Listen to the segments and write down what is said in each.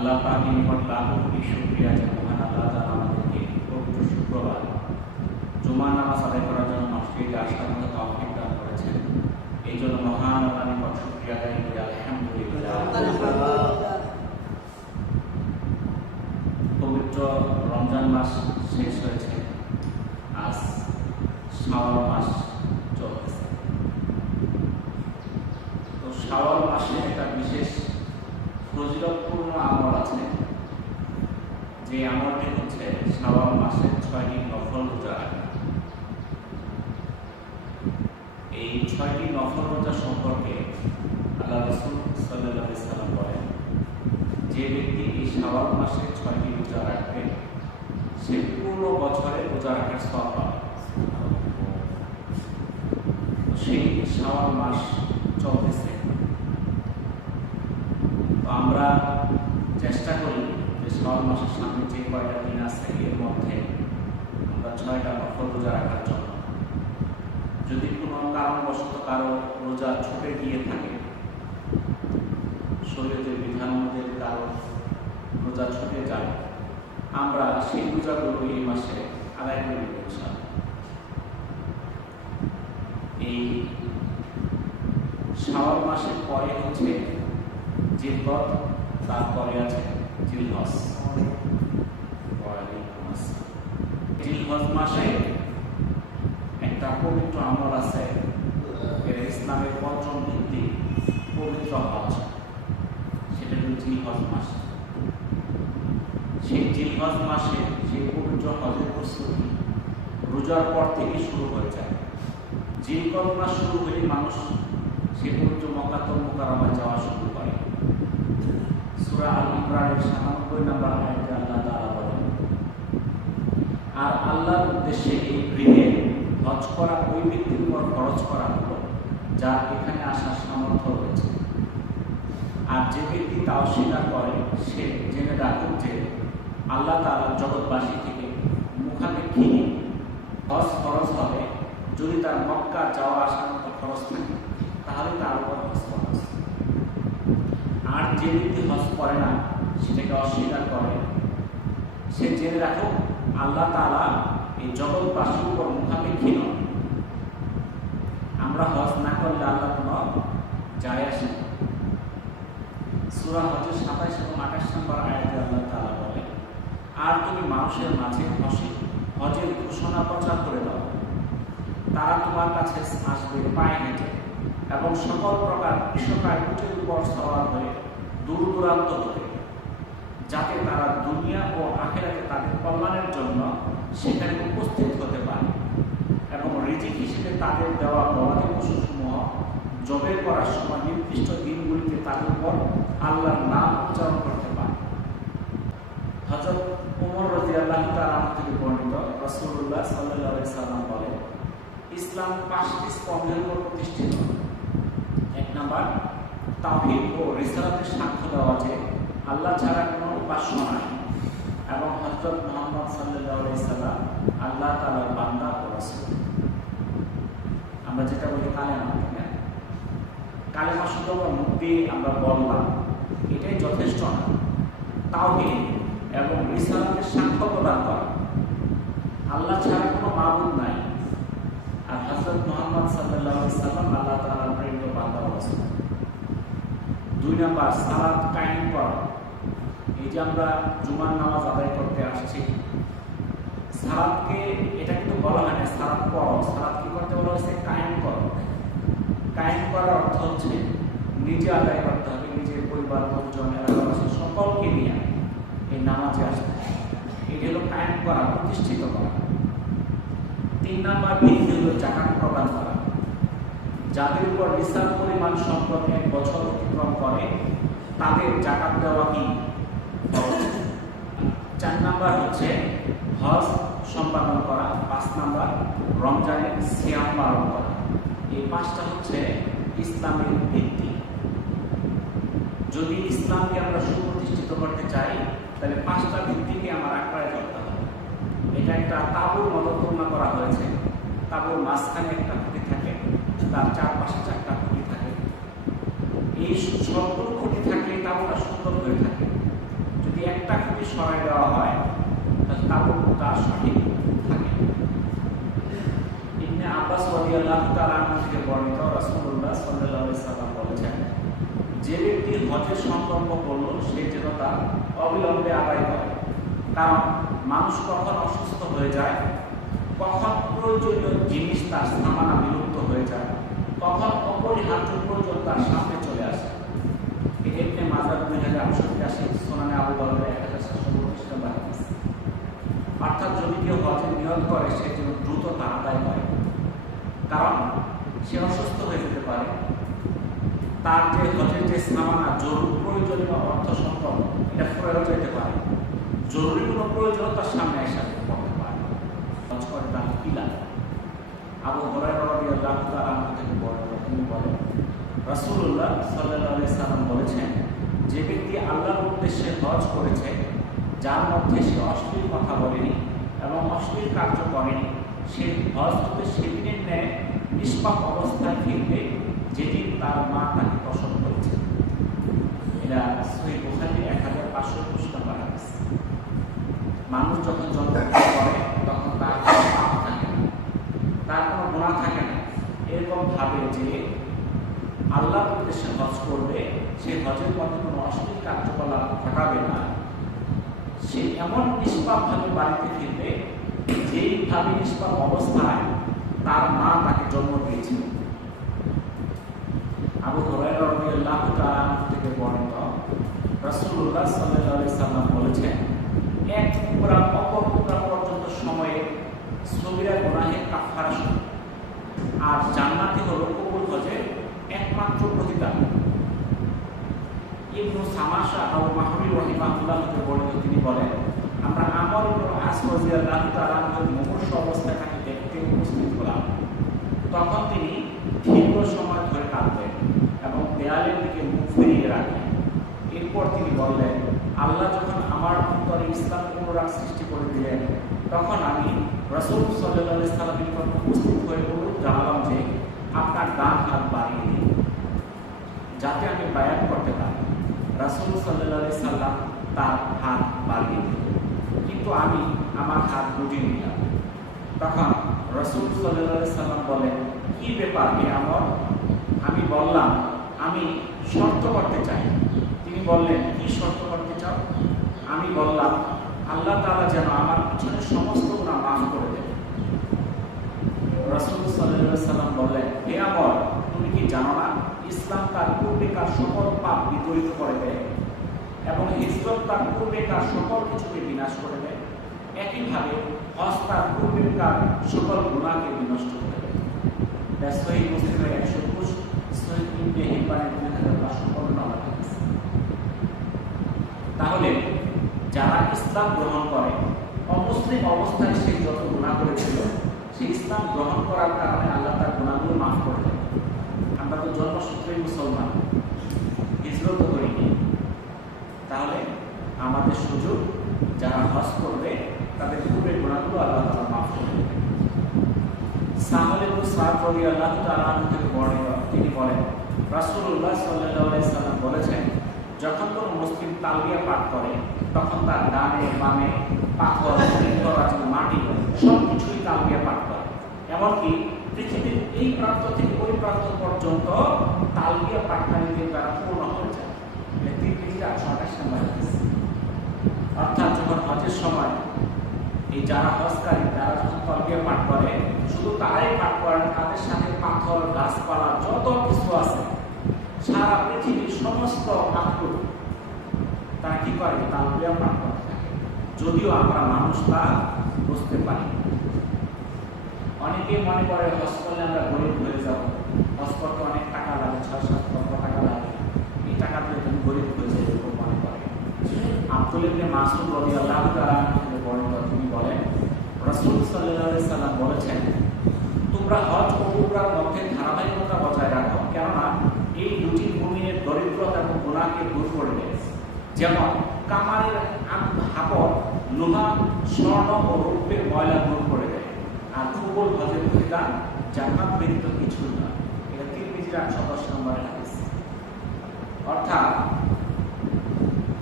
আল্লাহ পাকের নিকট লাখো কোটি শুকরিয়া যে মহান আল্লাহ তাআলা আমাদেরকে পবিত্র শুক্রবার জুমার নামাজ আদায় করার জন্য মসজিদে আসার মতো তৌফিক দান করেছেন। এই জন্য মহান আল্লাহর নিকট শুকরিয়া আদায় করি আলহামদুলিল্লাহ। পবিত্র রমজান মাস শেষ হয়েছে, আজ শাওয়াল মাস চলতেছে। তো শাওয়াল মাসে একটা বিশেষ ফজিলতপূর্ণ আমল আছে, যে আমলটি হচ্ছে শাওয়াল মাসে ৬টি নফল রোজা রাখা। এই ৬টি নফল রোজা সম্পর্কে আল্লাহ রাসূল সাল্লাল্লাহু আলাইহি সাল্লাম বলেন, যে ব্যক্তি এই শাওয়াল মাসে ৬টি রোজা রাখবে সে পুরো বছরে রোজা রাখার সওয়াব পাবে। সেই শাওয়াল মাস চলতেছে, তো আমরা চেষ্টা করি যে শাওয়াল মাসের সামনে যে কয়টা দিন আছে এর মধ্যে আমরা ৬টা নফল রোজা রাখার জন্য, যদি কোনো কারণবশত কারো রোজা ছুটে গিয়ে থাকে, শরীয়তের বিধান অনুযায়ী কারো রোজা ছুটে যায়, আমরা সেই রোজাগুলো এই মাসে আদায় করে নেব ইনশাআল্লাহ। এই শাওয়াল মাসের পরে হচ্ছে জিলহজ, তারপরে আছে জিলহজ। জিলহজ মাসে একটা পবিত্র আমল আছে, এটা ইসলামের পঞ্চম ভিত্তিক পবিত্র হজ, সেটা হল জিলহজ মাস। সেই জিলহজ মাসে সেই পবিত্র হজের প্রস্তুতি রোজার পর থেকে শুরু হয়ে যায়। জিলহজ মাস শুরু হলে মানুষ সে পবিত্র মক্কাতুল মুকাররমায় যাওয়া শুরু করে। সূরা আল ইমরানের ৯৭ নম্বর আয়াতে আল্লাহ তাআলা বলেন, আর আল্লাহর উদ্দেশ্যে এই গৃহে হজ করা ওই ব্যক্তির উপর খরচ করা হলো যার এখানে আসার সামর্থ্য রয়েছে। আর যে ব্যক্তি তা অস্বীকার করে সে জেনে রাখুক যে আল্লাহ তাআলা জগৎবাসী থেকে মুখাপেক্ষী হজ খরচ হবে। যদি তার মক্কা যাওয়া আসার মতো খরচ থাকে তাহলে তার উপর হজ খরচ। আর যে ব্যক্তি হজ করে না, সেটাকে অস্বীকার করে, সে জেনে রাখো আল্লাহ তাআলা এই জগৎবাসীর উপর মুখাপেক্ষী নয়। আমরা হজ না করলে আল্লাহ কোনো যায় আসে না। সূরা হজের ২৭ এবং ২৮ নম্বর আয়াতে আল্লাহ তাআলা বলে, আর তুমি মানুষের মাঝে হজের ঘোষণা প্রচার করে দাও, তারা তোমার কাছে আসবে পায়ে হেঁটে এবং সকল প্রকার কৃষকায় উটের উপর সওয়ার হয়ে দূর দূরান্ত হতে, যাতে তারা দুনিয়া ও আখিরাতে তাদের কল্যাণের জন্য সেখানে উপস্থিত হতে পারে এবং রিজিক হিসেবে তাদের দেওয়া গবাদি পশুসমূহ জবাই করার সময় নির্দিষ্ট দিনগুলিতে তাদের উপর আল্লাহর নাম উচ্চারণ করতে পারে। হযরত ওমর রাদিয়াল্লাহু তাআলা থেকে বর্ণিত, রাসূলুল্লাহ সাল্লাল্লাহু আলাইহি সাল্লাম বলেন, ইসলাম ৫টি স্তম্ভের উপর প্রতিষ্ঠিত। ১ নাম্বার, তাওহীদ ও রিসালাতের সাক্ষ্য দেওয়া যে আল্লাহ ছাড়া কোনো উপাস্য নাই এবং হযরত মুহাম্মদ সাল্লাল্লাহু আলাইহি সাল্লাম আল্লাহ তাআলার বান্দা ও রাসূল। আমরা যেটা বলি কালেমা, কালেমা শুধু আমরা মুখ দিয়ে আমরা বললাম, এটাই যথেষ্ট না। তাওহীদ এবং রিসালাতের সাক্ষ্য প্রদান করা আল্লাহ ছাড়া কোনো মাবুদ নাই আর হযরত মুহাম্মদ সাল্লাল্লাহু আলাইহি সাল্লাম আল্লাহ তাআলার প্রেরিত বান্দা ও রাসূল। ২ নাম্বার, সালাত কায়েম করা। এই যে আমরা জুমার নামাজ আদায় করতে আসছি, সালাতকে এটা কিন্তু বলা হয় না সালাত পড়ো, সালাত কি করতে বলা হয়েছে? কায়েম করো। কায়েম করার অর্থ হচ্ছে নিজে আদায় করতে হবে, নিজের পরিবার লোকজন এলাকাবাসী সকলকে নিয়ে এই নামাজে আসতে হবে। এটি হলো কায়েম করা, প্রতিষ্ঠিত করা। ৩ নাম্বার বিধি হলো যাকাত প্রদান করা। যাদের উপর নিসাব পরিমাণ সম্পদ ১ বছর অতিক্রম করে তাদের যাকাত দেওয়া কি? ৪ নাম্বার হচ্ছে হজ সম্পাদন করা। ৫ নাম্বার রমজানের সিয়াম পালন করা। এই ৫টা হচ্ছে ইসলামের ভিত্তি। যদি ইসলামকে আমরা সুপ্রতিষ্ঠিত করতে চাই তাহলে ৫টা ভিত্তিকে আমার আঁকড়ায় ধরতে হবে। এটা একটা তাঁবুর মতো তুলনা করা হয়েছে। তাঁবুর মাঝখানে একটা খুঁটি থাকে, তার চারপাশে ৪টা খুঁটি থাকে। এই সবগুলো খুঁটি থাকলে তাঁবুটা সুন্দর হয়ে থাকে। একটা খুঁটি সরাই দেওয়া হয় তাহলে তাবুকটা সঠিক থাকে। ইবনে আব্বাস রাদিয়াল্লাহু তাআলা আনহু থেকে বর্ণিত, রাসূলুল্লাহ সাল্লাল্লাহু আলাইহি সাল্লাম বলেছেন, যে ব্যক্তি হজের সংকল্প করল সে যেন তা অবিলম্বে আদায় করে। কারণ মানুষ কখন অসুস্থ হয়ে যায়, কখন প্রয়োজনীয় জিনিস তার সামানা বিলুপ্ত হয়ে যায়, কখন অপরিহার্য প্রয়োজন তার সামনে চলে আসে। ইবনে মাজাহ 2888, সুনানে আবু দাউদ 1732 নম্বর হাদিস। অর্থাৎ যদি কেউ হজের নিয়ত করে সে যেন দ্রুত তা আদায় করে, কারণ সে অসুস্থ হয়ে যেতে পারে। তার যে হজের যে সামানা জরুরি প্রয়োজনীয় অর্থ সম্পদ এটা ফুরাইও যেতে পারে, জরুরি কোনো প্রয়োজনীয়তার সামনে এসে পড়তে পারে। হজ করে তার কি লাগে? আবু হুরায়রা রাদিয়াল্লাহু তাআলা আনহু থেকে বর্ণিত, তিনি বলেন, রাসূলুল্লাহ সাল্লাল্লাহু আলাইহি সাল্লাম বলেছেন, যে ব্যক্তি আল্লাহর উদ্দেশ্যে হজ করেছে, যার মধ্যে সে অশ্লীল কথা বলেনি এবং অশ্লীল কার্য করেনি, সে হজ হতে সেদিনের ন্যায় নিষ্পাপ অবস্থায় ফিরবে যেদিন তার মা তাকে প্রসব করেছে। এটা সহিহ বুখারী 1521 নম্বর হাদিস। মানুষ যখন জন্মগ্রহণ করে তখন তার কোনো পাপ থাকে না, তার কোনো গুনাহ থাকে না। এরকম ভাবে যে আল্লাহর উদ্দেশ্যে হজ করবে, সে হজের মধ্যে কোনো অশ্লীল কার্যকলাপ ঘটাবে না, সে এমন নিষ্পাপভাবে বাড়িতে ফিরবে যেইভাবে নিষ্পাপ অবস্থায় তার মা তাকে জন্ম দিয়েছিল। আবু হুরায়রা রাদিয়াল্লাহু তাআলা আনহু থেকে বর্ণিত, রাসূলুল্লাহ সাল্লাল্লাহু আলাইহি সাল্লাম বলেছেন, এক টুকরা অপর টুকরা পর্যন্ত সময়ে সগীরা গুনাহের কাফারা শুরু, আর জান্নাতি হলো কবুল হজের একমাত্র প্রতিদান। ইবনু সামাশা আল মাহরি রাহিমাহুল্লাহ থেকে বর্ণিত, তিনি বলেন, আমরা আমর ইবনে আস রাদিয়াল্লাহু তাআলা আনহুর মুমূর্ষ অবস্থায় তাকে দেখতে উপস্থিত হলাম। তখন তিনি দীর্ঘ সময় ধরে কাঁদতেন এবং দেয়ালের দিকে মুখ ফিরিয়ে রাখলেন। এরপর তিনি বললেন, আল্লাহ যখন আমার অন্তরে ইসলাম অনুরাগ সৃষ্টি করে দিলেন, তখন আমি রাসূল সাল্লাল্লাহু আলাইহি সাল্লামের নিকট উপস্থিত হয়ে অনুরোধ জানালাম যে আপনার ডান হাত বাড়িয়ে দিন যাতে আমি বায়াত করতে পারি। রাসূল সাল্লাল্লাহু আলাইহি সাল্লাম তার হাত বাড়িয়ে দিলেন, কিন্তু আমি আমার হাত গুটিয়ে নিলাম। তখন রাসূল সাল্লাল্লাহু আলাইহি সাল্লাম বলেন, কি ব্যাপার হে আমর? আমি বললাম, আমি শর্ত করতে চাই। তিনি বললেন, কি শর্ত করতে চাও? আমি বললাম, আল্লাহ তাআলা যেন আমার পিছনের সমস্ত গুনাহ মাফ করে দেন। রাসূল সাল্লাল্লাহু আলাইহি সাল্লাম বললেন, হে আমর, তুমি কি জানো না ইসলাম তার পূর্বেকার সকল পাপ বিদরিত করে দেয় এবং হিজরত তার পূর্বেকার সকল কিছুকে বিনাশ করে দেয়। একইভাবে হজ তার পূর্বেকার সকল গুনাহকে বিনষ্ট করে দেয়। সহিহ মুসলিমের 120, সহিহ ইবনে হিব্বানের 2555 নম্বর হাদিস। তাহলে যারা ইসলাম গ্রহণ করে, অমুসলিম অবস্থায় সে যত গুনাহ করেছিল, সে ইসলাম গ্রহণ করার কারণে আল্লাহ তার গুনাহগুলো মাফ করে দেন। আমরা তো জন্মসূত্রেই মুসলমান, হিজরত করিনি। তাহলে আমাদের সুযোগ, যারা হজ করবে তাদের পূর্বের গুনাহগুলো আল্লাহ তাআলা মাফ করে দেবেন। সাহল ইবনে সাদ রাদিয়াল্লাহু তাআলা আনহু থেকে বর্ণিত, তিনি বলেন, রাসূলুল্লাহ সাল্লাল্লাহু আলাইহি সাল্লাম বলেছেন, যখন কোনো মুসলিম তালবিয়া পাঠ করে তখন তার ডানে বামে পাথর, মাটি সবকিছুই তালবিয়া পাঠ করে। এমনকি পৃথিবীর এই প্রান্ত থেকে ওই প্রান্ত পর্যন্ত তালবিয়া পাঠকারীদের দ্বারা পূর্ণ হয়ে যায়। তিরমিজির 828 নম্বর হাদিস। অর্থাৎ যখন হজের সময় এই যারা হজকারী তারা যখন তালবিয়া পাঠ করে, শুধু তারাই পাঠ করেন, তাদের সাথে পাথর, গাছপালা যত কিছু আছে, সারা পৃথিবীর সমস্ত মাখলুক তারা কি করে? তালবিয়া পাঠ করতে থাকে। যদিও আমরা মানুষ তা বুঝতে পারি। অনেকে মনে করে হজ করলে আমরা গরিব হয়ে যাব, হজ করতে অনেক টাকা লাগে, 6-7 লক্ষ টাকা লাগে, এই টাকা দিয়ে তুমি গরিব হয়ে যাবে, এরকম মনে করে। আব্দুল ইবনে মাসউদ রাদিয়াল্লাহু তাআলা থেকে বর্ণিত, তিনি বলেন, রাসূল সাল্লাল্লাহু আলাইহি সাল্লাম বলেছেন, তোমরা হজ ও উমরার মধ্যে ধারাবাহিকতা বজায় রাখো, কেননা এই দুটি মুমিনের দরিদ্রতা এবং গুনাহকে দূর করে দেয়। যেমন কামারের হাপড় লোহা, স্বর্ণ ও রৌপ্যের ময়লা দূর করে দেয়, আর কবুল হজের প্রতিদান জান্নাত ব্যতীত কিছুই না। এটা তিরমিজির 810 নম্বরের হাদিস। অর্থাৎ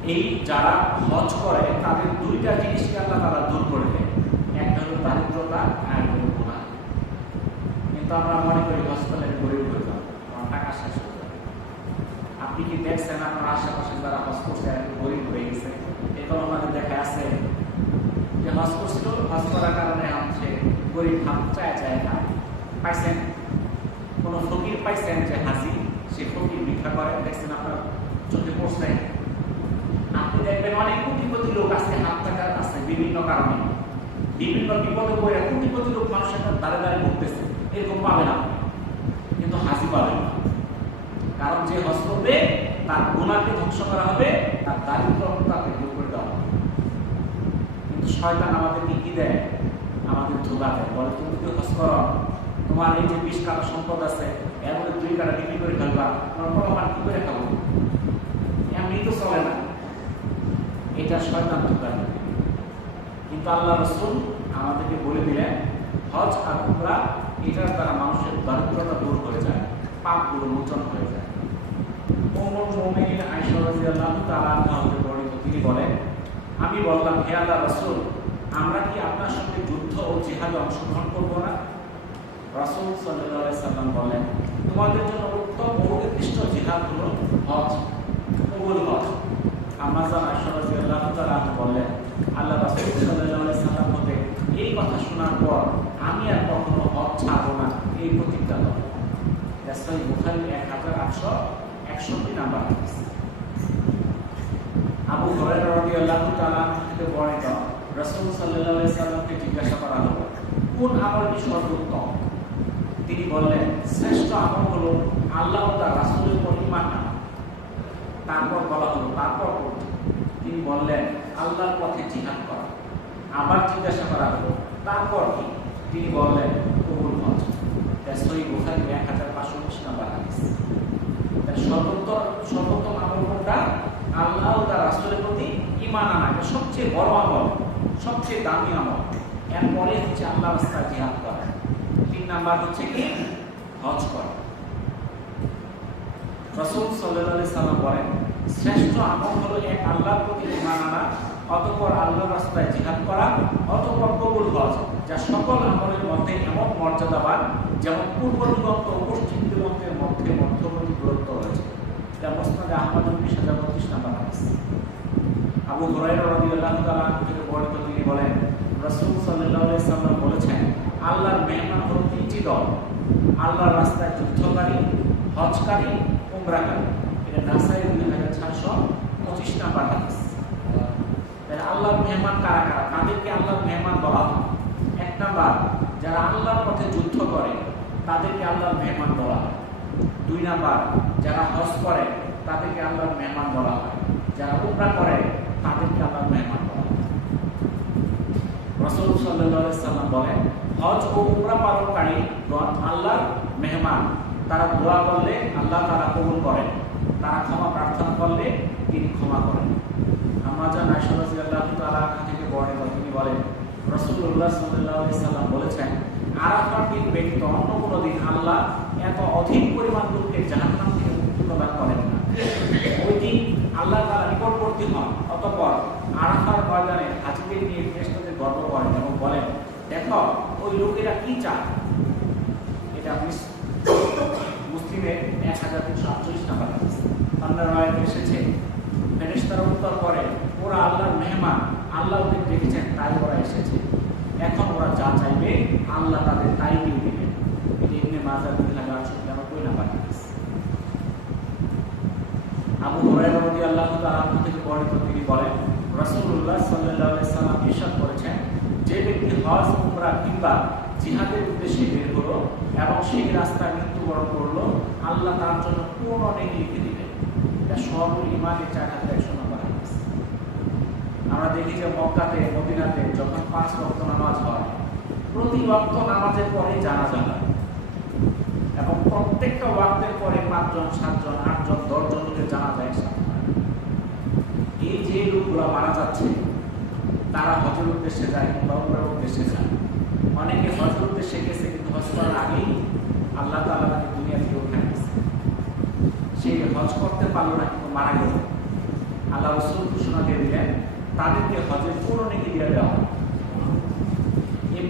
এই যারা হজ করে তাদের দুইটা জিনিসকে আল্লাহ তারা দূর করে দেয়, একটা হলো দারিদ্রতা আর হলো গুনাহ। কিন্তু আমরা মনে করি হজ করলে গরিব হয়ে যাবো, আমার টাকা শেষ হয়ে যাবে। আপনি কি দেখছেন আপনার আশেপাশে যারা হজ করছে একটু গরিব হয়ে গেছে? এখন আমাদের দেখা আছে যে হজ করছিল, হজ করার কারণে হচ্ছে গরিব হাত চায় চায় খায়। পাইছেন কোন ফকির পাইছেন যে হাসি সে ফকির ভিক্ষা করে? দেখছেন আপনার চোখে পড়ছে? আপনি দেখবেন অনেক কোটিপতি লোক আজকে হাত টাকা আছে বিভিন্ন কারণে, বিভিন্ন বিপদে পড়ে কোটিপতি লোক মানুষের দ্বারে দ্বারে ঘুরতেছে, এরকম পাবেন আপনি, কিন্তু হাসি পাবেন না। কারণ যে হজ করবে তার গুনাহকে ধ্বংস করা হবে, তার দারিদ্রতাকে দূর করে দেওয়া হবে। কিন্তু শয়তান আমাদেরকে কি দেয়? আমাদের ধোঁকা দেয়, বলে তুমি যদি হজ করো তোমার এই যে 20 কাঠা সম্পদ আছে এর মধ্যে 2 কাঠা বিক্রি করে ফেলবা, তোমার পরমান কি করে খাবো? এমনি তো চলে না। এটা শয়তান ধোঁকা দেয়। কিন্তু আল্লাহ রাসূল আমাদেরকে বলে দিলেন হজ আর উমরা এটার দ্বারা মানুষের দারিদ্রতা দূর হয়ে যায়, পাপগুলো মোচন হয়ে যায়। উম্মুল মুমিনিন আয়েশা রাদিয়াল্লাহু তাআলা আনহা হতে বর্ণিত, তিনি বলেন আমি বললাম হে আল্লাহর রাসূল আমরা কি আপনার সঙ্গে যুদ্ধ ও জিহাদে অংশগ্রহণ করব না? রাসূল সাল্লাল্লাহু আলাইহি সাল্লাম বলেন তোমাদের জন্য উত্তম ও উৎকৃষ্ট জিহাদ হলো হজ, কবুল হজ। আম্মা জান আয়েশা রাদিয়াল্লাহু তাআলা আনহা বলেন আল্লাহ রাসূল সাল্লাল্লাহু আলাইহি সাল্লাম হতে এই কথা শোনার পর আমি আর কখনো হজ ছাড়বো না এই প্রতিজ্ঞা করলাম। সহিহ বুখারী 1861 নাম্বার হাদিস। আবু হুরায়রা রাদিয়াল্লাহু তাআলা থেকে বর্ণিত রাসূল সাল্লাল্লাহু আলাইহি সাল্লামকে জিজ্ঞাসা করা হলো কোন আমলটি সর্বোত্তম? তিনি বললেন শ্রেষ্ঠ আমল হলো আল্লাহ ও তার রাসূলের উপর ঈমান আনা। তারপর বলা হলো তারপর কোনটি? তিনি বললেন আল্লাহর পথে জিহাদ করা। আবার জিজ্ঞাসা করা হলো তারপর কি? তিনি বললেন কবুল হজ। সহিহ বুখারী 1519 নাম্বার হাদিস। সর্বোত্তম আমল কোনটা? আল্লাহ ও তার রাসূলের প্রতি ঈমান আনা। এটা সবচেয়ে বড় আমল, সবচেয়ে দামি আমল। এরপরে হচ্ছে আল্লাহর রাস্তায় জিহাদ করা। 3 নাম্বার হচ্ছে কি? হজ করা। রাসূল সাল্লাল্লাহু আলাইহি সাল্লাম বলেন শ্রেষ্ঠ আমল হলো এক আল্লাহর প্রতি ঈমান আনা, অতঃপর আল্লাহর রাস্তায় জিহাদ করা, অতঃপর কবুল হজ, যা সকল আমলের মধ্যে এমন মর্যাদাবান যেমন পূর্ব দিগন্ত ও পশ্চিম দিগন্তের মধ্যে মধ্যবর্তী দূরত্ব রয়েছে। এটা মুসনাদে আহমদ 20032 নাম্বার হাদিস। আবু হুরায়রা রাদিয়াল্লাহু তাআলা থেকে বর্ণিত, তিনি বলেন রাসূল সাল্লাল্লাহু আলাইহি সাল্লাম বলেছেন আল্লাহর মেহমান হলো 3টি দল, আল্লাহর রাস্তায় যুদ্ধকারী, হজকারী, উমরাকারী। এটা নাসাই 2625 নাম্বার হাদিস। তাহলে আল্লাহর মেহমান কারা কারা? তাদেরকে আল্লাহর মেহমান বলা হয়। 1 নাম্বার যারা আল্লাহর পথে যুদ্ধ করে তাদেরকে আল্লাহর মেহমান বলা হয়। 2 নাম্বার যারা হজ করে তাদেরকে আল্লাহর মেহমান বলা হয়। যারা উমরা করে তাদেরকে আল্লাহর মেহমান বলা হয়। রাসূল সাল্লাল্লাহু আলাইহি সাল্লাম বলেন হজ ও উমরা পালনকারীগণ আল্লাহর মেহমান। তারা দোয়া করলে আল্লাহ তাআলা কবুল করেন, তারা ক্ষমা প্রার্থনা করলে তিনি ক্ষমা করেন। আম্মা জান আয়েশা রাদিয়াল্লাহু তাআলা থেকে বর্ণিত, তিনি বলেন রাসূলুল্লাহ সাল্লাল্লাহু আলাইহি সাল্লাম বলেছেন আরাফার দিন ব্যতীত অন্য কোনো দিন আল্লাহ এত অধিক পরিমাণ লোককে জাহান্নাম থেকে মুক্তি প্রদান করেন না। ওই দিন আল্লাহ তাআলা নিকটবর্তী হন, অতঃপর আরাফার ময়দানে হাজীদের নিয়ে ফেরেশতাদের গর্ব করেন এবং বলেন দেখো ওই লোকেরা কি চায়। এটা মুসলিমের 1348 নাম্বার হাদিস। আল্লাহর রায়ে এসেছে ফেরেশতারা উত্তর করে ওরা আল্লাহর মেহমান, আল্লাহ ওদের ডেকেছেন তাই ওরা এসেছে, এখন ওরা যা চাইবে আল্লাহ তাদের তাই দিয়ে দেবেন। এটি ইবনে মাজাহ 2890 নাম্বার হাদিস। আবু হুরায়রা রাদিয়াল্লাহু তাআলা থেকে বর্ণিত, তিনি বলেন রাসূলুল্লাহ সাল্লাল্লাহু আলাইহি সাল্লাম ইরশাদ করেছেন যে ব্যক্তি হজ, উমরা কিংবা জিহাদের উদ্দেশ্যে বের হলো এবং সেই রাস্তায় মৃত্যুবরণ করলো আল্লাহ তার জন্য পূর্ণ নেকি লিখে দিবেন। এটা সবুল ঈমানের 4100 নাম্বার হাদিস। আমরা দেখি যে মক্কাতে, মদিনাতে যখন 5 ওয়াক্ত নামাজ হয় প্রতি ওয়াক্ত নামাজের পরে জানাজা হয় এবং প্রত্যেকটা ওয়াক্তের পরে 5 জন, 7 জন, 8 জন, 10 জন লোকের জানাজা একসাথে হয়। এই যে লোকগুলো মারা যাচ্ছে তারা হজের উদ্দেশ্যে যায় কিংবা উমরার উদ্দেশ্যে যায়। অনেকে হজের উদ্দেশ্যে গেছে কিন্তু হজ করার আগেই আল্লাহ তাআলা তাকে দুনিয়া থেকে উঠায় দিয়েছে। সে হজ করতে পারলো না কিন্তু মারা গেল। আল্লাহ রাসূল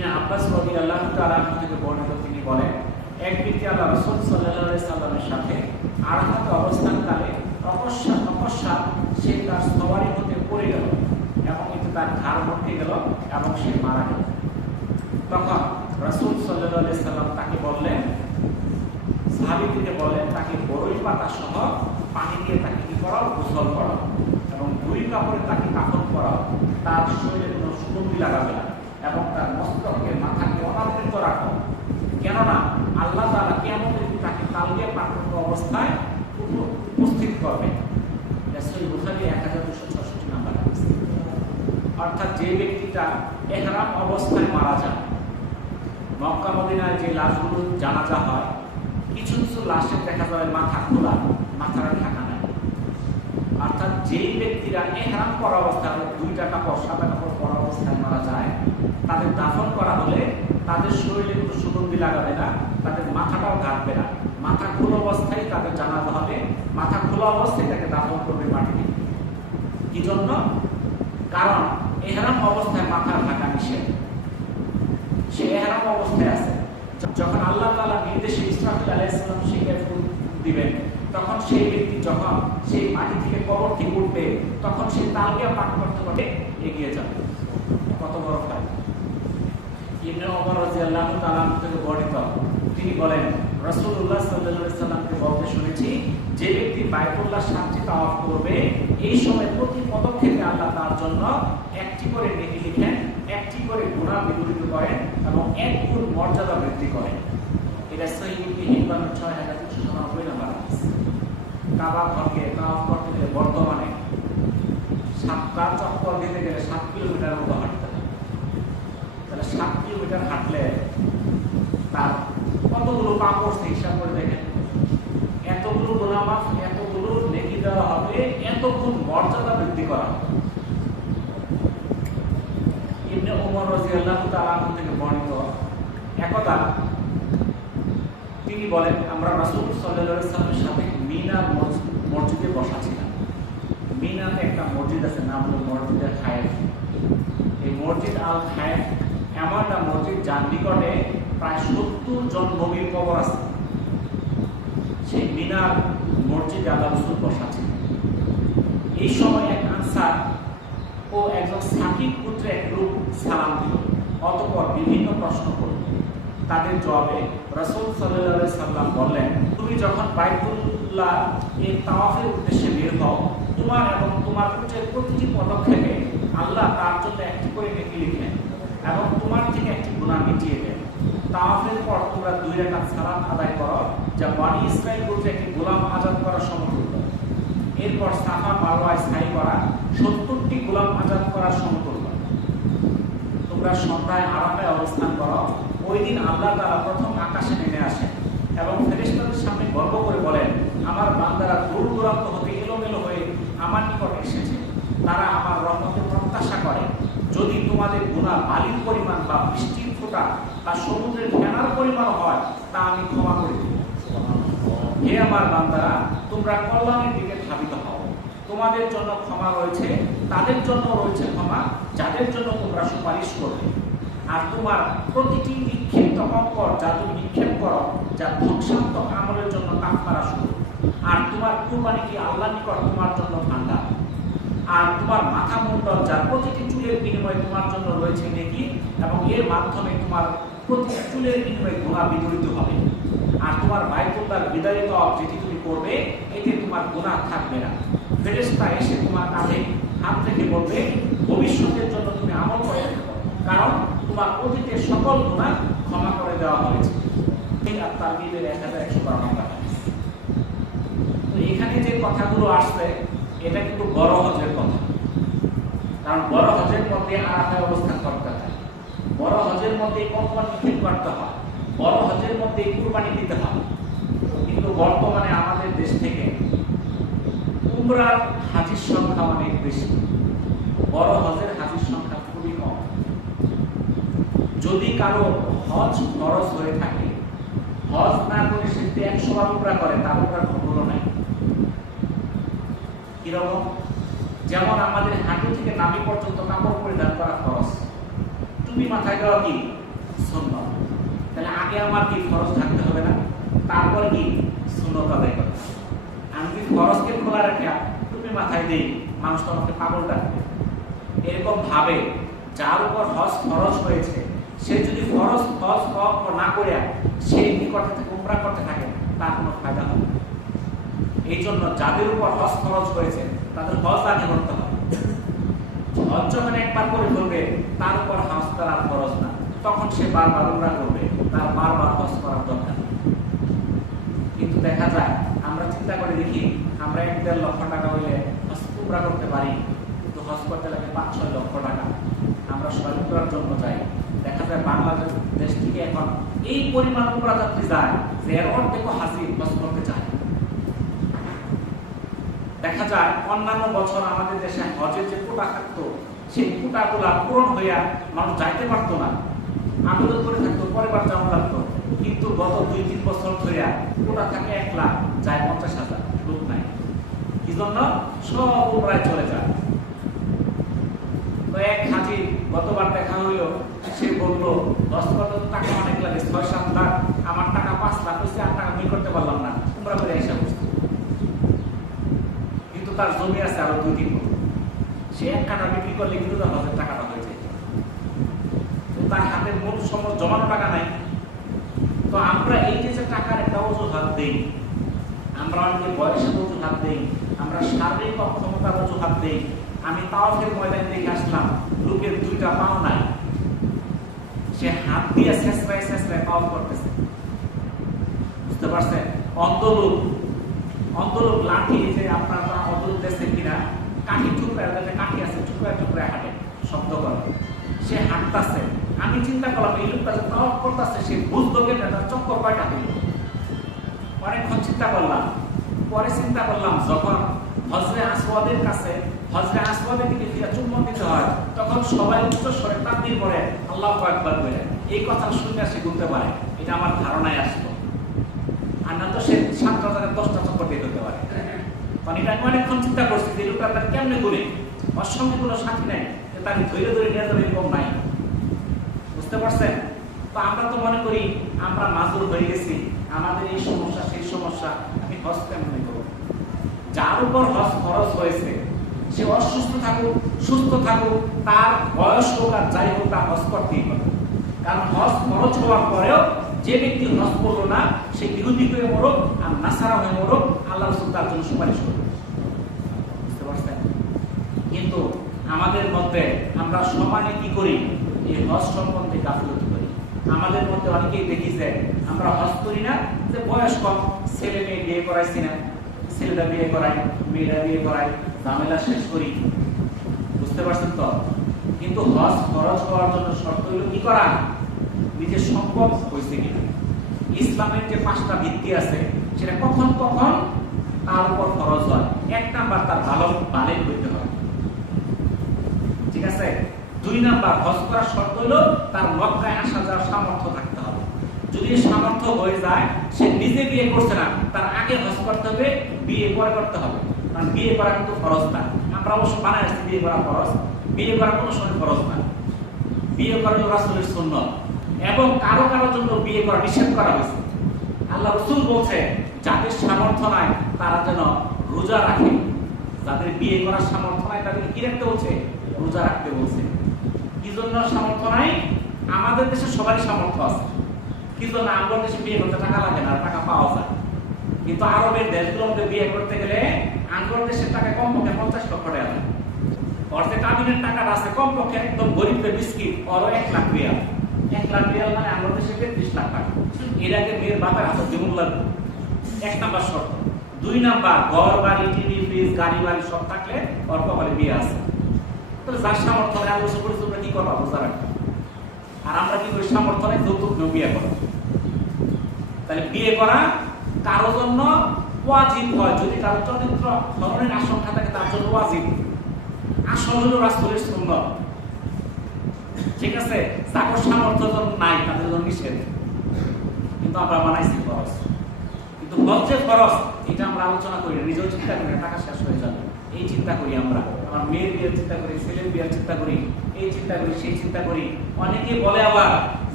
আব্বাস রাদিয়াল্লাহু তাআলা থেকে বর্ণিত, তিনি বলেন এক ব্যক্তি আল্লাহ রাসূল সাল্লাল্লাহু আলাইহি সাল্লামের সাথে আরাফাতে অবস্থানকালে অকস্মাৎ সে তার সওয়ারি হতে পড়ে গেল এবং এতে তার ঘাড় ভটকে গেল এবং সে মারা গেল। তখন রাসূল সাল্লাল্লাহু আলাইহি সাল্লাম তাকে বললেন, সাহাবীদেরকে বললেন, তাকে বরই পাতা সহ পানি দিয়ে তাকে কি করাও, গোসল করাও এবং 2 কাপড়ে তাকে কাফন করাও। তার শরীরে কোনো সুগন্ধি লাগাবে না এবং তার মস্তকে মাথাকে অনাবৃত রাখো, কেননা আল্লাহ তাআলা কিয়ামতের দিন তাকে তালবিয়া পাঠ অবস্থায় উপস্থিত করবেন। সহিহ বুখারী 1266 নম্বর হাদিস। অর্থাৎ যে ব্যক্তিটা ইহরাম অবস্থায় মারা যায়, মক্কা মদিনায় যে লাশগুলো জানাজা হয়, কিছু কিছু লাশের দেখা যাবে মাথা খোলা, মাথাটা ঢাকা নাই। অর্থাৎ যেই ব্যক্তিরা ইহরাম করা অবস্থায় 2টা কাপড় সাদা কাপড় পরা অবস্থায় মারা যায়, তাদের দাফন করা হলে তাদের শরীরে কোনো সুগন্ধি লাগাবে না, তাদের মাথাটাও ঢাকবে না, মাথা খোলা অবস্থায় তাদের জানাজা হবে, মাথা খোলা অবস্থায় তাকে দাফন করবে মাটিতে। কি জন্য? কারণ ইহরাম অবস্থায় মাথা ঢাকা নিষেধ। সে ইহরাম অবস্থায় আছে, যখন আল্লাহ তাআলা নির্দেশে ইসরাফিল আলাইহিস সালাম সেকে ফুঁক দিবেন, তখন সেই ব্যক্তি যখন সেই মাটি থেকে কবর থেকে উঠবে, তখন সে তালবিয়া পাঠ করতে করতে এগিয়ে যাবে। কত বড় ফায়দা! ইবনে ওমর রাদিয়াল্লাহু তাআলা থেকে বর্ণিত, তিনি বলেন রাসূলুল্লাহ সাল্লাল্লাহু আলাইহি সাল্লামকে বলতে শুনেছি, যে ব্যক্তি বাইতুল্লাহ সাতটি তাওয়াফ করবে, এই সময় প্রতি পদক্ষেপে আল্লাহ তার জন্য একটি করে নেকি লিখেন, একটি করে গুনাহ বিদূরিত করেন এবং 1 গুণ মর্যাদা বৃদ্ধি করেন। এটা সহিহ ইবনে হিব্বান 6399 নম্বর হাদিস। কাবা ঘরকে তাওয়াফ করতে গেলে বর্তমানে 7টা চক্কর দিতে গেলে 7 কিলোমিটার মতো হাঁটতে হয়। তাহলে 7 কিলোমিটার হাঁটলে তার কতগুলো পা পড়ছে হিসাব করে দেখেন। এতগুলো গুনাহ মাফ, এতগুলো নেকি দেওয়া হবে, এত গুণ মর্যাদা বৃদ্ধি করা হবে। ইবনে ওমর রাদিয়াল্লাহু তাআলা থেকে বর্ণিত, একদা তিনি বলেন, আমরা রাসূল সাল্লাল্লাহু আলাইহি সাল্লামের সাথে মিনার মসজিদে বসা ছিলাম। মিনাতে একটা মসজিদ আছে, নাম হলো মসজিদ আল খায়েফ। এই মসজিদ আল খায়েফ এমন একটা মসজিদ যার নিকটে প্রায় 70 জন নবীর কবর আছে। সেই মিনার মসজিদে আল্লাহ রাসূল বসা ছিলেন। এই সময় এক আনসার ও একজন সাকিব পুত্র এক লোক সালাম দিল, অতঃপর বিভিন্ন প্রশ্ন করল। তাদের জবাবে রাসূল সাল্লাল্লাহু আলাইহি সাল্লাম বললেন, তুমি যখন বাইতুল্লাহ এর তাওয়াফের উদ্দেশ্যে বের হও, তোমার এবং তোমার পুত্রের প্রতিটি পদক্ষেপে আল্লাহ তার জন্য একটি করে নেকি লিখেন এবং তোমার থেকে একটি গুনাহ মিটিয়ে দেন। তাওয়াফের পর তোমরা 2 রাকাত সালাত আদায় করো, যা বনী ইসরাঈল গোত্রে একটি গোলাম আজাদ করার সমতুল্য। এরপর সাফা মারওয়ায় সাই করা 70টি গোলাম আজাদ করার সমতুল্য। তোমরা সন্ধ্যায় আরাফায় অবস্থান করো। ওই দিন আল্লাহ তাআলা প্রথম আকাশে নেমে আসেন এবং ফেরেশতাদের সামনে গর্ব করে বলেন, আমার বান্দারা দূর দূরান্ত হতে এলোমেলো হয়ে আমার নিকট এসেছে, তারা আমার রহমতের প্রত্যাশা করে। যদি তোমাদের গুনাহ বালির পরিমাণ বা বৃষ্টির ফোঁটা বা সমুদ্রের ফেনার পরিমাণ হয়, তা আমি ক্ষমা করে দেব। হে আমার বান্দারা, তোমরা কল্যাণের দিকে ধাবিত হও। তোমাদের জন্য ক্ষমা রয়েছে, তাদের জন্য রয়েছে ক্ষমা যাদের জন্য তোমরা সুপারিশ করবে। আর তোমার প্রতিটি নিক্ষিপ্ত অঙ্কর যা তুমি নিক্ষেপ করো, যা ধ্বংসাত্মক আমলের জন্য কাফারা শুরু। আর তোমার কুরবানিটি আল্লাহর নিকট তোমার জন্য ভান্ডার। আর তোমার মাথা মুন্ডল, যার প্রতিটি চুলের বিনিময়ে তোমার জন্য রয়েছে নেকি এবং এর মাধ্যমে তোমার প্রতিটি চুলের বিনিময়ে গুনাহ বিদূরিত হবে। আর তোমার বাইতুল্লাহর বিদায়ী তওয়াফ যেটি তুমি করবে, এতে তোমার গুনাহ থাকবে না। ফেরেশতা এসে তোমার কাঁধে হাত রেখে বলবে, ভবিষ্যতের জন্য তুমি আমল করে থাকো, কারণ তোমার অতীতের সকল গুনাহ ক্ষমা করে দেওয়া হয়েছে। এই আত-তারগীবের 1112 নম্বর হাদিস। তো এখানে যে কথাগুলো আসছে, এটা কিন্তু বড় হজের কথা। কারণ বড় হজের মধ্যে আরাফায় অবস্থান করতে হয়, বড় হজের মধ্যে কোরবানি নিক্ষেপ করতে হয়, বড় হজের মধ্যে কুরবানি দিতে হয়। কিন্তু বর্তমানে আমাদের দেশ থেকে উমরার হাজির সংখ্যা অনেক বেশি, বড় হজের হাজির সংখ্যা খুবই কম। যদি কারো হজ খরচ হয়ে থাকে, হজ না করে সে 100 বার উমরা করে, তার উমরার কোনো নাই। কিরকম? যেমন আমাদের হাঁটু থেকে নাভি পর্যন্ত কাপড় পরিধান করা খরচ, টুপি মাথায় দেওয়া কি সুন্নাত। তাহলে আগে আমার কি ফরজ থাকতে হবে না, তারপর কি সুন্নাত আদায় করতে হবে। আমি যদি ফরজকে খোলা রাখা টুপি মাথায় দিই, মানুষ তো আমাকে পাগল ডাকবে। এরকম ভাবে যার উপর হজ ফরজ হয়েছে সে যদি ফরজ হজ না করে সেই নিকটে থেকে উমরা করতে থাকে, তার কোনো ফায়দা হবে না। এই জন্য যাদের উপর হজ ফরজ হয়েছে তাদের হজ আগে করতে হবে। হজ যখন একবার করে ফেলবে তার উপর হজ করা ফরজ না, তখন সে বারবার উমরা করবে, তার বারবার হজ করার দরকার। কিন্তু দেখা যায় আমরা চিন্তা করে দেখি, আমরা 1-1.5 লক্ষ টাকা হইলে হজ উমরা করতে পারি, কিন্তু হজ করতে লাগে 5-6 লক্ষ টাকা। আমরা সবাই উমরার জন্য যাই, দেখা যায় বাংলাদেশ দেশ থেকে এখন এই পরিমাণ উমরা যাত্রী যায় যে এর অর্ধেকও হাজি হজ করতে চায়। দেখা যায় অন্যান্য বছর আমাদের দেশে হজের যে কোটা থাকতো সেই কোটাগুলা পূরণ হইয়া মানুষ যাইতে পারতো না, আবেদন করে থাকতো, পরের যাওয়া লাগতো। কিন্তু গত 2-3 বছর ধরে কোটা থাকে 1 লাখ, যায় 50,000, লোক নাই। কি জন্য? সব উমরায় চলে যায়। তো এক হাজি গতবার দেখা হইল, সে বললো 10 কত টাকা অনেক লাগে, 6-7 লাখ, আমার টাকা 5 লাখ হয়েছে, আর টাকা মিল করতে পারলাম না, উমরা করে এসে বসছে। কিন্তু তার জমি আছে আরো 2-3 কোটি, সে 1 কাঠা বিক্রি করলে কিন্তু তার হজের টাকাটা হয়ে যায়। তার হাতে মোট জমানো টাকা নাই। তো আমরা এই যে টাকার একটা অজুহাত দেই, আমরা অনেকে বয়সের অজুহাত দেই, আমরা শারীরিক অক্ষমতার অজুহাত দেই। আমি তাওয়াফের ময়দান দেখে আসলাম, লোকের 2টা পাও নাই, সে হাত দিয়ে ছেঁচড়ায় ছেঁচড়ায় তাওয়াফ করতেছে। বুঝতে পারছেন? অন্ধলোক লাঠি, যে আপনার অন্ধলোক দেশে কিনা কাঠি টুকরায়, কাঠি আছে টুকরায় টুকরায় হাঁটে, শব্দ করে, সে হাঁটতেছে। আমি চিন্তা করলাম এই লোকটা যে তাওয়াফ করতেছে সে বুঝলো কেন, তার চক্কর কয়টা হইল। অনেকক্ষণ চিন্তা করলাম, পরে চিন্তা করলাম যখন হজরে আসওয়াদের কাছে, হজরে আসওয়াদের দিকে ফিরে চুম্বন দিতে হয়, তখন সবাই উচ্চ স্বরে তাকবীর করে আল্লাহু আকবার বলে এই কথা শুনে সে গুনতে পারে। এটা আমার ধারণায় আসলো। আর না তো সে 7,000-এর 10টা চক্কর দিয়ে দিতে পারে। কারণ এটা আমি অনেকক্ষণ চিন্তা করছি যে লোকটা তার কেমনে গুনে, ওর সঙ্গে কোনো সাথী নাই, তাকে ধৈর্য ধরে নিয়ে যাবে এরকম নাই। বুঝতে পারছেন? তো আমরা তো মনে করি আমরা মাজুর হয়ে গেছি, আমাদের এই সমস্যা সেই সমস্যা, আমি হজ কেমন করব? যার উপর হজ খরচ হয়েছে সে অসুস্থ থাকুক সুস্থ থাকুক, তার বয়স হোক আর যাই হোক, তার হজ করতেই হবে। কারণ হজ খরচ হওয়ার পরেও যে ব্যক্তি হজ করলো না সে ইহুদি হয়ে মরুক আর নাসারা হয়ে মরুক, আল্লাহ রাসূল তার জন্য সুপারিশ করবে। বুঝতে পারছেন? কিন্তু আমাদের মধ্যে আমরা সমানে কি করি? এই হজ সম্বন্ধে গাফিলতি করি। আমাদের মধ্যে অনেকেই দেখি যে আমরা হজ করি না, যে বয়স কম, ছেলে মেয়ে বিয়ে করাইছি না, ছেলেটা বিয়ে করাই, মেয়েরা বিয়ে করাই, ঝামেলা শেষ করি। বুঝতে পারছেন তো? কিন্তু হজ খরচ হওয়ার জন্য শর্ত হইল কি করা? নিজের সম্পদ হয়েছে কিনা। ইসলামের যে 5টা ভিত্তি আছে সেটা কখন কখন তার উপর খরচ হয়। 1 নাম্বার, তার বালেগ হইতে হয়, ঠিক আছে? 2 নাম্বার, হজ করার শর্ত হলো তার মক্কায় আসা যাওয়ার সামর্থ্য থাকতে হবে। যদি সামর্থ্য হয়ে যায়, সে নিজে বিয়ে করছে না, তার আগে হজ করতে হবে, বিয়ে পরে করতে হবে। কারণ বিয়ে করা কিন্তু ফরজ না। আমরা অবশ্য বানায় আসছি বিয়ে করা ফরজ, বিয়ে করা কোনো সময় ফরজ না। বিয়ে করা রাসূলের সুন্নাত, এবং কারো কারোর জন্য বিয়ে করা নিষেধ করা হয়েছে। আল্লাহ রাসূল বলছে যাদের সামর্থ্য নাই তারা যেন রোজা রাখে। যাদের বিয়ে করার সামর্থ্য নাই তাদেরকে কি রাখতে বলছে? রোজা রাখতে বলছে। কি জন্য সামর্থ্য নাই? আমাদের দেশে সবারই সামর্থ্য আছে, কি জন্য আমাদের দেশে বিয়ে করতে টাকা লাগে না, টাকা পাওয়া যায়। কিন্তু আরবের দেশগুলোতে বিয়ে করতে গেলে আমাদের দেশের টাকা কমপক্ষে 50 লক্ষ টাকা লাগে। অর্থে কাবিনের টাকাটা আছে কমপক্ষে একদম গরিবদের বিস্কিট আরো 1 লাখ রিয়াল। 1 লাখ রিয়াল মানে আমাদের দেশে 33 লাখ টাকা। এর আগে মেয়ের বাবার হাতে জীবন লাগবে। 1 নাম্বার শর্ত। 2 নাম্বার, ঘর বাড়ি টিভি ফ্রিজ গাড়ি বাড়ি সব থাকলে ওর কপালে বিয়ে আছে। তাহলে যার সামর্থ্য নেই আমরা বসে পড়ে কি করবো? রোজা রাখবো। আর আমরা কি করি? সামর্থ্য নেই, যৌতুক নিয়ে বিয়ে করা। তাহলে বিয়ে করা কারোর জন্য ওয়াজিব হয় যদি কারো চরিত্র ধরনের আশঙ্কা থাকে, তার জন্য ওয়াজিব। আসল হলো রাসূলের সুন্নাত, ঠিক আছে? যার সামর্থ্য নাই তাদের জন্য নিষেধ, কিন্তু আমরা বানাইছি ফরজ। কিন্তু হজ্জের ফরজ এটা আমরা আলোচনা করি, নিজেও চিন্তা করি, টাকা শেষ হয়ে যাবে এই চিন্তা করি। আমরা আমার মেয়ের বিয়ের চিন্তা করি, ছেলের বিয়ের চিন্তা করি, এই চিন্তা করি, সেই চিন্তা করি। অনেকে বলে আবার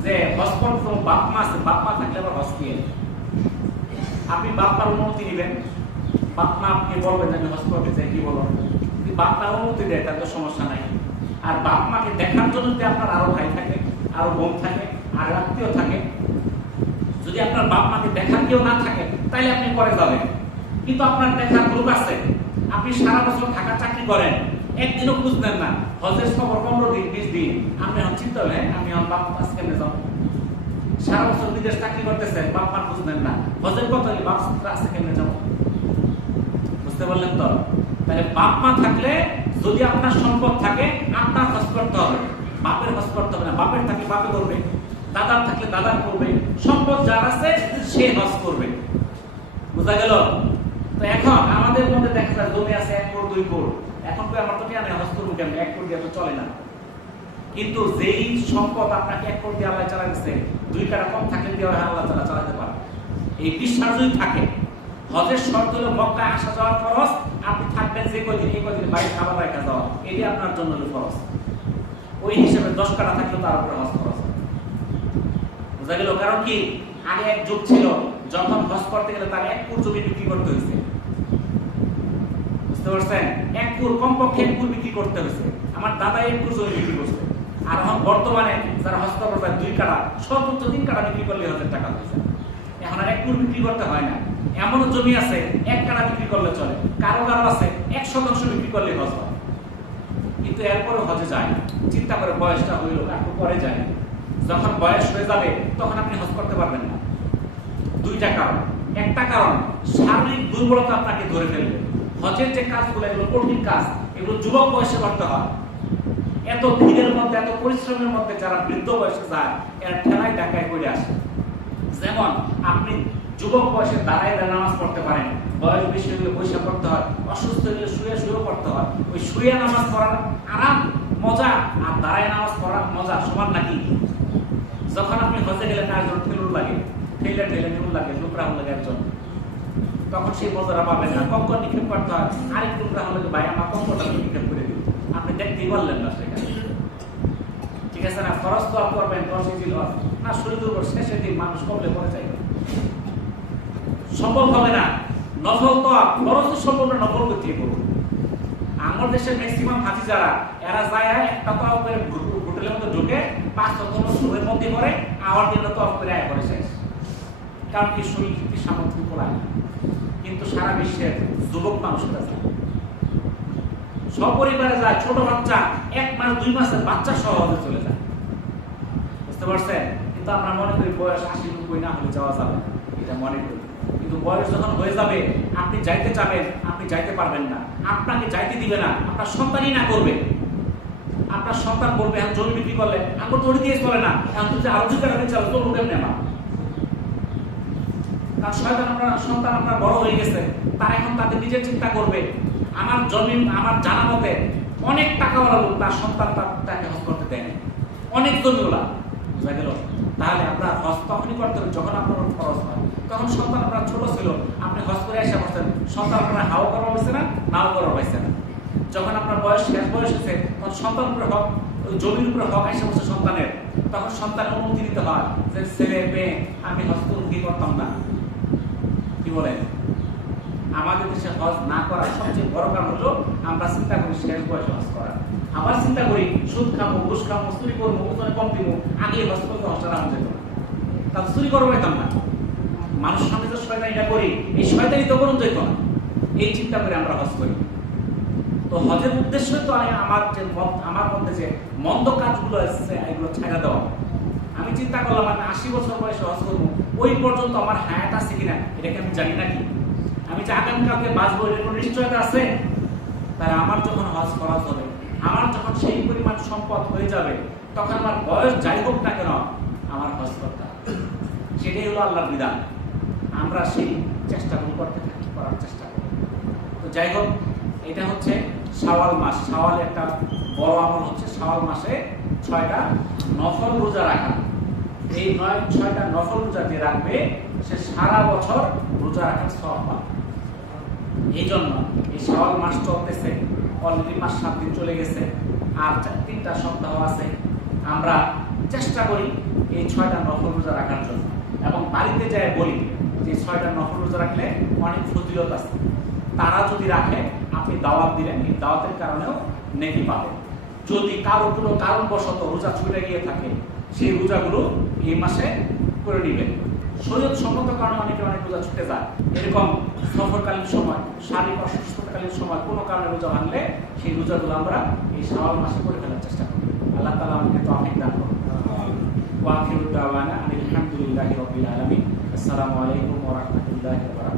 যে হজ করতে বাপ মা আছে, বাপ মা থাকলে আবার হজ দিয়ে আপনি বাপ মার অনুমতি নেবেন, বাপ মা আপনি বলবেন যে আমি হজ করতে চাই, কি বলো, বাপ মা অনুমতি দেয় তার তো সমস্যা নাই। আর বাপ মাকে দেখার জন্য যদি আপনার আরো ভাই থাকে, আরো বোন থাকে, আর আত্মীয় থাকে, যদি আপনার বাপ মাকে দেখার কেউ না থাকে তাহলে আপনি পরে যাবেন। কিন্তু আপনার দেখার গ্রুপ আছে, আপনি সারা বছর ঢাকা চাকরি করেন, একদিনও খুঁজলেন না, হজের খবর 15 দিন 20 দিন, আপনি এখন চিন্তা হলেন আমি আমার বাপ মা কেমনে যাবো। সারা বছর বিদেশ চাকরি করতেছেন, বাপ মা খুঁজলেন না, হজের কথা বাপ আছে কেমনে যাবো। বুঝতে পারলেন তো? তাহলে বাপ মা থাকলে যদি আপনার সম্পদ থাকে আপনার হজ করতে হবে, বাপের হজ করতে হবে না। বাপের থাকলে বাপে করবে, দাদার থাকলে দাদার করবে, সম্পদ যার আছে সে হজ করবে। বুঝা গেল? তো এখন আমাদের মধ্যে দেখা যায় জমি আছে 1 কোটি 2 কোটি, এখন তো আমার তো টিয়া নেই, হজ করবো কেমন, 1 কোটি দিয়ে তো চলে না। কিন্তু যেই সম্পদ আপনাকে 1 কোটি দিয়ে আল্লাহ চালা দিচ্ছে, 2 কাটা কম থাকলে দিয়ে আল্লাহ তাআলা চালাতে পারে। এই বিশ্বাস যদি থাকে, হজের শর্ত হলো মক্কায় আসা যাওয়ার খরচ, আপনি থাকবেন যে কয়দিন, এই কয়দিন বাইরে খাবার রাখা যাওয়া, এটি আপনার জন্য হলো খরচ। ওই হিসেবে 10 কাটা থাকলে তার উপরে হজ খরচ। বুঝা গেল? কারণ কি, আগে এক যুগ ছিল যখন হজ করতে গেলে তার 1 কোটি জমি বিক্রি করতে হয়েছে। বুঝতে পারছেন? 1 কোটি, কমপক্ষে 1 কোটি বিক্রি করতে হয়েছে। আমার দাদা 1 কোটি জমি বিক্রি করছে। আর এখন বর্তমানে যারা হজ করতে যায় 2 কাটা, সর্বোচ্চ 3 কাটা বিক্রি করলে 1000 টাকা হয়েছে। এখন আর 1 কোটি বিক্রি করতে হয় না। এমন জমি আছে 1 কাটা বিক্রি করলে চলে, কারো কারো আছে 1% বিক্রি করলে হজ হয়। কিন্তু এরপরে হজে যায় না, চিন্তা করে বয়সটা হইল, একটু পরে যায়। যখন বয়স হয়ে যাবে তখন আপনি হজ করতে পারবেন না। 2টা কারণ। একটা কারণ, শারীরিক দুর্বলতা আপনাকে ধরে ফেলবে। হজের যে কাজগুলো, এগুলো কঠিন কাজ, এগুলো যুবক বয়সে করতে হয়। এত ভিড়ের মধ্যে, এত পরিশ্রমের মধ্যে যারা বৃদ্ধ বয়সে যায়, এরা ঠেলায় ঢাকায় করে আসে। যেমন আপনি যুবক বয়সে দাঁড়ায় নামাজ পড়তে পারেন, বয়স বেশি হলে বসে পড়তে হয়, অসুস্থ হলে শুয়ে শুয়েও পড়তে হয়। ওই শুয়ে নামাজ পড়ার আরাম মজা আর দাঁড়ায় নামাজ পড়ার মজা সমান নাকি? যখন আপনি হজে গেলেন একজন ঠেলুর লাগে, ঠেলে ঠেলে ঠেলুর লাগে, টুকরা হলে একজন, তখন সেই মজাটা পাবেন না। কঙ্কর নিক্ষেপ করতে হয়, আরেক টুকরা হলে ভাই আমার কঙ্করটা নিক্ষেপ করে দিন, আপনি দেখতেই পারলেন না সেখানে। ঠিক আছে না? ফরজ তো করবেন 10 দিন না, শরীর দুর্বল, শেষের দিন মানুষ কবলে পড়ে যায়, সম্ভব হবে না। নফল তো ফরজ তো সম্ভব না, নফল করতে করবো। আমার দেশের ম্যাক্সিমাম হাজি যারা, এরা যায় একটা তো করে হোটেলের মধ্যে ঢুকে 5 সময়ের মধ্যে করে, আওয়ার দিন তো অফ করে আয় করে শেষ। কারণ কি, শরীর কি সামর্থ্য পড়ায়। কিন্তু সারা বিশ্বের যুবক মানুষরা যায়, সপরিবারে যায়, ছোট বাচ্চা 1 মাস 2 মাসের বাচ্চা সহজে চলে যায়। বুঝতে পারছেন? কিন্তু আমরা মনে করি বয়স 80-90 না হলে যাওয়া যাবে, এটা মনে করি। কিন্তু বয়স যখন হয়ে যাবে, আপনি যাইতে চাবেন, আপনি যাইতে পারবেন না, আপনাকে যাইতে দিবে না, আপনার সন্তানই না করবে। আপনার সন্তান বলবে এখন জমি বিক্রি করলে আমার তো দিয়ে চলে না, এখন তুমি আরো 2 টাকা চালো তো উঠে নেবা। কারণ শয়তান, আপনার সন্তান আপনার বড় হয়ে গেছে, তারা এখন তাদের নিজের চিন্তা করবে। আমার জমি, আমার জানা মতে অনেক টাকাওয়ালা লোক তার সন্তান তাকে হজ করতে দেয়নি, অনেক জমিওয়ালা। বুঝা গেল? তাহলে আপনার হজ তখনই করতে হবে যখন আপনার খরচ হয়। তখন সন্তান আপনার ছোট ছিল, আপনি হজ করে এসে বসছেন, সন্তান আপনার হাও করা হয়েছে না, নাও করা হয়েছে না। যখন আপনার বয়স শেষ বয়স হয়েছে, তখন সন্তান উপরে হক, ওই জমির উপরে হক এসে বসে সন্তানের, তখন সন্তানের অনুমতি দিতে হয় যে ছেলে মেয়ে আমি হজ কি করতাম না। কি বলেন? আমাদের দেশে হজ না করার সবচেয়ে বড় কারণ হলো আমরা চিন্তা করি শেষ বয়সে হজ করা। আবার চিন্তা করি সুদ খাবো, ঘুষ খাবো, চুরি করবো, ওজনে কম দিব, আগে হজ করতে হজটা নাম যেত না, তাহলে চুরি করবো পাইতাম না। মানুষের সামনে যে শয়তানিটা করি, এই শয়তানি তো করুন যেত না, এই চিন্তা করে আমরা হজ করি। তো হজের উদ্দেশ্য তো আমার মধ্যে যে মন্দ কাজগুলো আছে এগুলো ছেড়ে দেওয়া। আমি চিন্তা করলাম আমি 80 বছর বয়সে হজ করবো, ওই পর্যন্ত আমার হায়াত আছে কিনা এটাকে আমি জানি নাকি, আমি যে আগামীকালকে বাঁচবো এর কোনো নিশ্চয়তা আছে? তাহলে আমার যখন হজ করা হবে, আমার যখন সেই পরিমাণ সম্পদ হয়ে যাবে, তখন আমার বয়স যাই হোক না কেন আমার হজ করতে হবে। সেটাই হলো আল্লাহর বিধান। আমরা সেই চেষ্টাগুলো করতে থাকি, করার চেষ্টা করি। তো যাই হোক, এটা হচ্ছে শাওয়াল মাস। শাওয়াল একটা বড় আমল হচ্ছে শাওয়াল মাসে 6টা নফল রোজা রাখা। এই 6টা নফল রোজা যে রাখবে সে সারা বছর রোজা রাখার সওয়াব পাবে। এই জন্য এই শাওয়াল মাস চলতেছে, অলরেডি 5-7 দিন চলে গেছে, আর 3টা সপ্তাহ আছে। আমরা চেষ্টা করি এই 6টা নফল রোজা রাখার জন্য, এবং বাড়িতে যায় বলি যে 6টা নফল রোজা রাখলে অনেক ফজিলত আছে। তারা যদি রাখে, আপনি দাওয়াত দিলেন, এই দাওয়াতের কারণেও নেকি পাবেন। যদি কারো কোনো কারণবশত রোজা ছুটে গিয়ে থাকে, সেই রোজাগুলো এই মাসে করে নেবেন। শরীয়ত সম্মত কারণে অনেক রোজা ছুটে যায়, এরকম সফরকালীন সময়, শারীরিক অসুস্থতাকালীন সময় কোনো কারণে রোজা ভাঙলে সেই রোজাগুলো আমরা এই শাওয়াল মাসে করে ফেলার চেষ্টা করি। আল্লাহ তাআলা আমাকে তৌফিক দান করুন। ওয়া আখিরু দাওয়ানা আলহামদুলিল্লাহি রাব্বিল আলামিন। আসসালামু আলাইকুম ওয়া রাহমাতুল্লাহি ওয়া বারাকাতুহু।